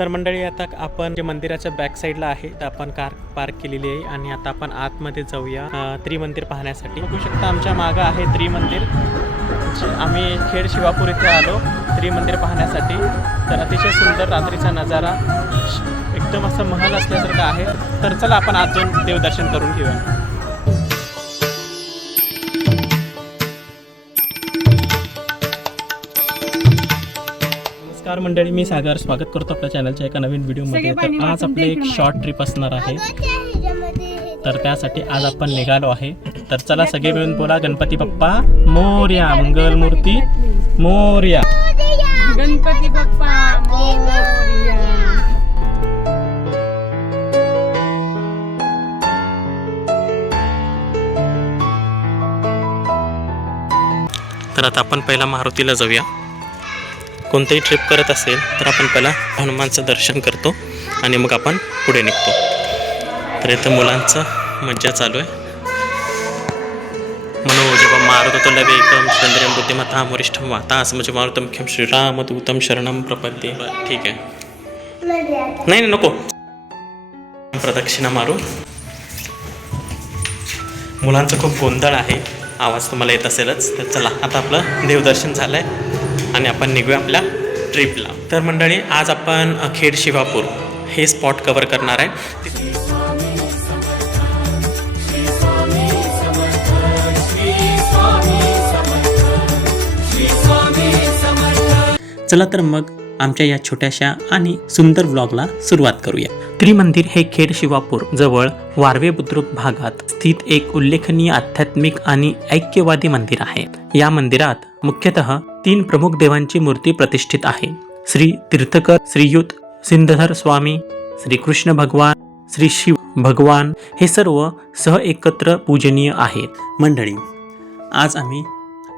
तर मंडळी आता आपण जे मंदिराच्या बॅक साईडला आहे तर आपण कार पार्क केलेली आहे आणि आता आपण आतमध्ये जाऊया त्रिमंदिर पाहण्यासाठी। बघू शकता आमच्या मागं आहे त्रिमंदिर। आम्ही खेड शिवापूर इथे आलो त्रिमंदिर पाहण्यासाठी। तर अतिशय सुंदर रात्रीचा नजारा, एकदम असं महल असल्यासारखं आहे। तर चला आपण आज जाऊन देवदर्शन करून घेऊया। नमस्कार मंडळी, मी सागर स्वागत करतो आपल्या चॅनलच्या एका नवीन व्हिडिओमध्ये। तर आज आपले एक शॉर्ट ट्रिप असणार आहे, तर त्यासाठी आज आपण निघालो आहे। तर चला सगळे मिळून बोला गणपती बाप्पा मोरया, मंगल मूर्ती मोरया, गणपती बाप्पा मोरया। तर आता आपण पहिला मारुतीला जाऊया। कोणतेही ट्रिप करत असेल तर आपण पहिला हनुमानचं दर्शन करतो आणि मग आपण पुढे निघतो। तर इथं मुलांचं मज्जा चालू आहे। मनोजव मारुततुल्यवेगं चंद्रं बुद्धिमतां वरिष्ठं वातासमं मारुतमुख्यं श्रीरामदूतं शरणं प्रपद्ये। ठीक आहे, नाही नको, प्रदक्षिणा मारू। मुलांचं खूप गोंधळ आहे, आवाज तुम्हाला येत असेलच। तर चला आता आपलं देवदर्शन झालं आहे आणि आपण निघूया आपल्या ट्रिपला। तर मंडळी आज आपण खेड शिवापूर हे स्पॉट कव्हर करणार आहे। चला तर मग आमच्या या छोट्याशा आणि सुंदर व्लॉगला सुरुवात करूया। त्रिमंदिर हे खेड शिवापूर जवळ वारवे बुद्रुक भागात स्थित एक उल्लेखनीय आध्यात्मिक आणि ऐक्यवादी मंदिर आहे। या मंदिरात मुख्यतः 3 प्रमुख देवांची मूर्ती प्रतिष्ठित आहे। श्री तीर्थकर श्रीयुत सिंधधर स्वामी, श्री कृष्ण भगवान, श्री शिव भगवान हे सर्व सह एकत्र पूजनीय आहेत। मंडळी आज आम्ही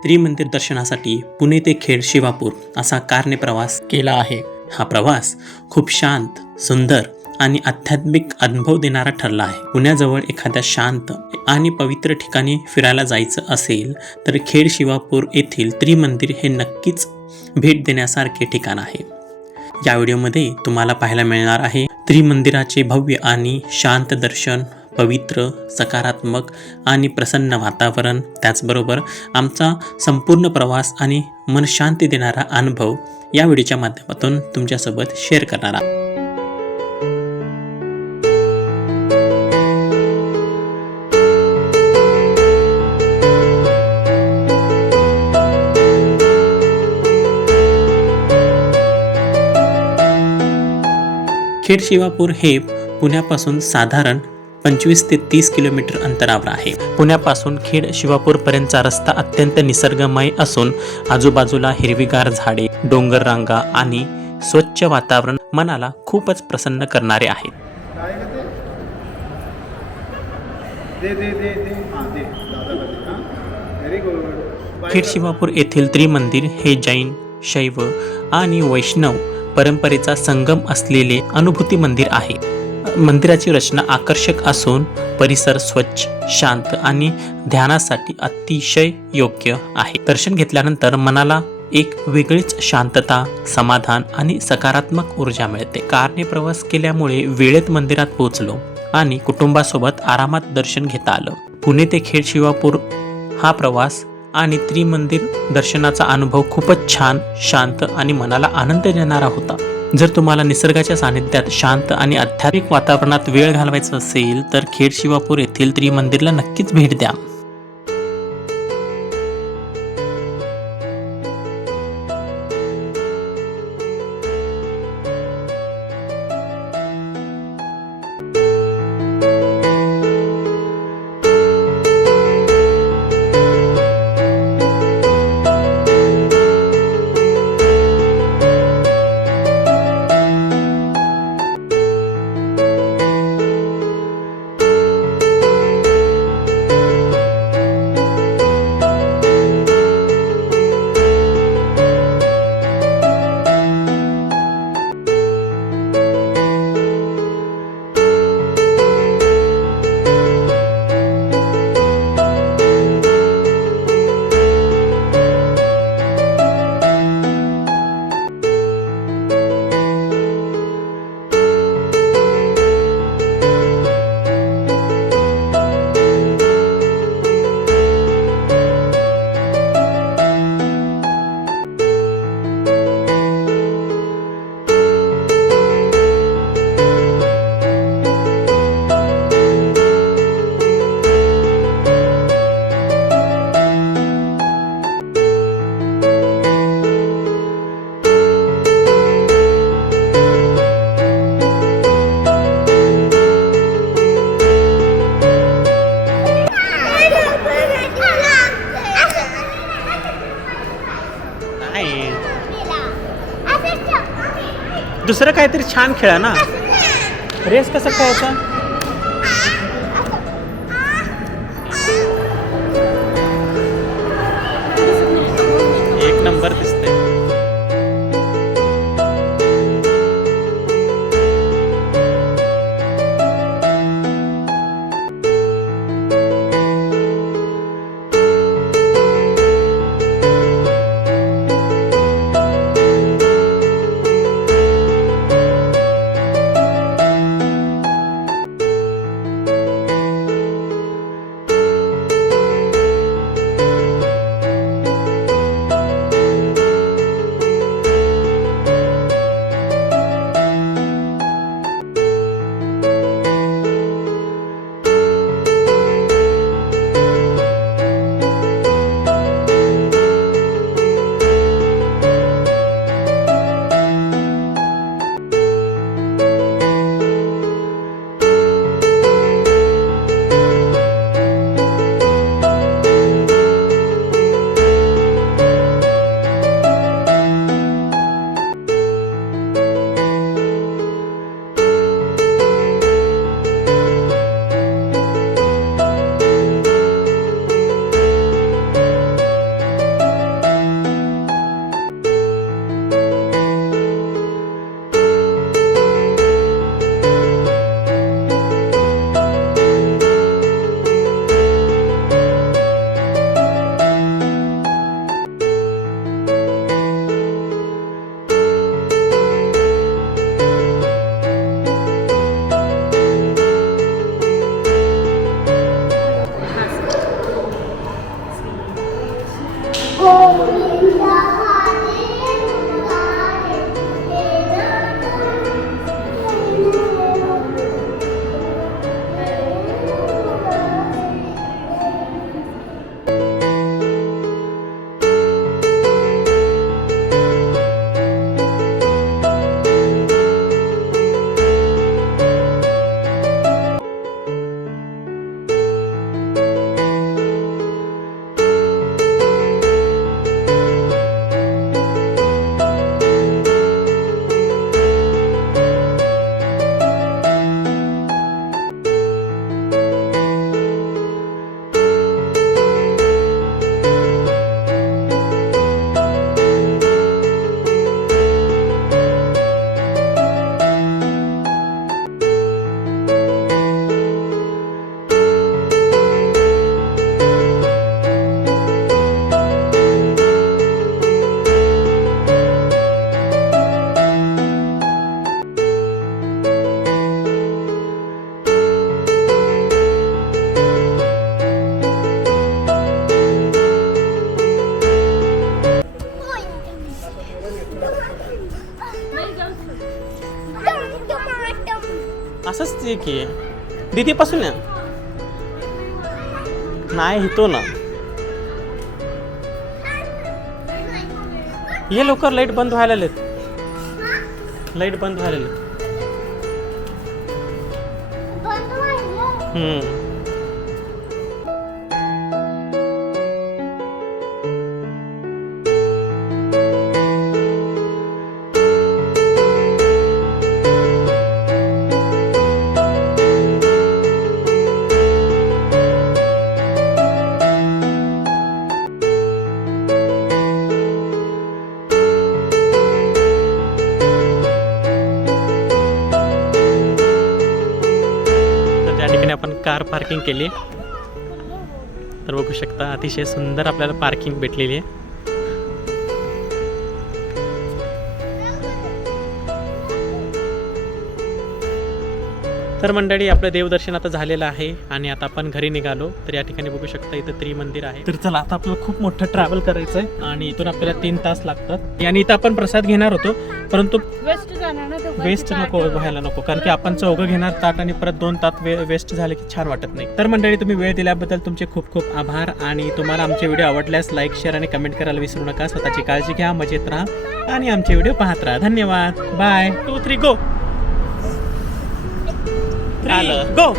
त्रिमंदिर दर्शनासाठी पुणे ते खेड शिवापूर असा कारने प्रवास केला आहे। हा प्रवास खूप शांत, सुंदर आणि आध्यात्मिक अनुभव देणारा ठरला आहे। पुण्याजवळ एखाद्या शांत आणि पवित्र ठिकाणी फिरायला जायचं असेल तर खेड शिवापूर येथील त्रिमंदिर हे नक्कीच भेट देण्यासारखे ठिकाण आहे। या व्हिडिओमध्ये तुम्हाला पाहायला मिळणार आहे त्रिमंदिराचे भव्य आणि शांत दर्शन, पवित्र, सकारात्मक आणि प्रसन्न वातावरण, त्याचबरोबर आमचा संपूर्ण प्रवास आणि मनशांती देणारा अनुभव या व्हिडिओच्या माध्यमातून तुमच्यासोबत शेअर करणार आहोत। खेड शिवापूर हे पुण्यापासून साधारण 25 ते 30 किलोमीटर अंतरावर आहे। पुण्यापासून खेड शिवापूर पर्यंतचा रस्ता अत्यंत निसर्गमय असून आजूबाजूला हिरवीगार झाडे, डोंगर रांगा आणि स्वच्छ वातावरण मनाला खूपच प्रसन्न करणारे आहे। खेड शिवापूर येथील त्रिमंदिर हे जैन, शैव आणि वैष्णव परंपरेचा संगम असलेले अनुभूती मंदिर आहे। मंदिराची रचना आकर्षक असून परिसर स्वच्छ, शांत आणि ध्यानासाठी अतिशय योग्य आहे। दर्शन घेतल्यानंतर मनाला एक वेगळीच शांतता, समाधान आणि सकारात्मक ऊर्जा मिळते। कारने प्रवास केल्यामुळे वेळेत मंदिरात पोहोचलो आणि कुटुंबासोबत आरामात दर्शन घेता आलं। पुणे ते खेड शिवापूर हा प्रवास आणि त्रिमंदिर दर्शनाचा अनुभव खूपच छान, शांत आणि मनाला आनंद देणारा होता। जर तुम्हाला निसर्गाच्या सानिध्यात शांत आणि आध्यात्मिक वातावरणात वेळ घालवायचा असेल तर खेड शिवापूर येथील त्रिमंदिरला नक्कीच भेट द्या। दुसरं काहीतरी छान खेळा ना. रेस कसं खेळायचा? एक नंबर दिसते. असंच ते की दीदीपासून नाही हितो ना. ये लवकर, लाईट बंद व्हायला आलेत. लाईट बंद व्हायला आलेत. आपण कार पार्किंग केली तर बघू शकता अतिशय सुंदर आपल्याला पार्किंग भेटलेली आहे. तर मंडळी आपलं देवदर्शन आता झालेलं आहे आणि आता आपण घरी निघालो. तर या ठिकाणी बघू शकता इथं त्रिमंदिर आहे. तर चला आता आपल्याला खूप मोठं ट्रॅव्हल करायचं आहे आणि इथून आपल्याला 3 तास लागतात. आणि इथं आपण प्रसाद घेणार होतो परंतु वेस्ट नको व्हायला नको, कारण की आपण 4 घेणार ताट आणि परत 2 ताट वेस्ट झाले की छान वाटत नाही. तर मंडळी तुम्ही वेळ दिल्याबद्दल तुमचे खूप खूप आभार आणि तुम्हाला आमचे व्हिडिओ आवडल्यास लाईक शेअर आणि कमेंट करायला विसरू नका. स्वतःची काळजी घ्या, मजेत राहा आणि आमचे व्हिडिओ पाहत राहा. धन्यवाद. बाय. 2 3 गो. गो.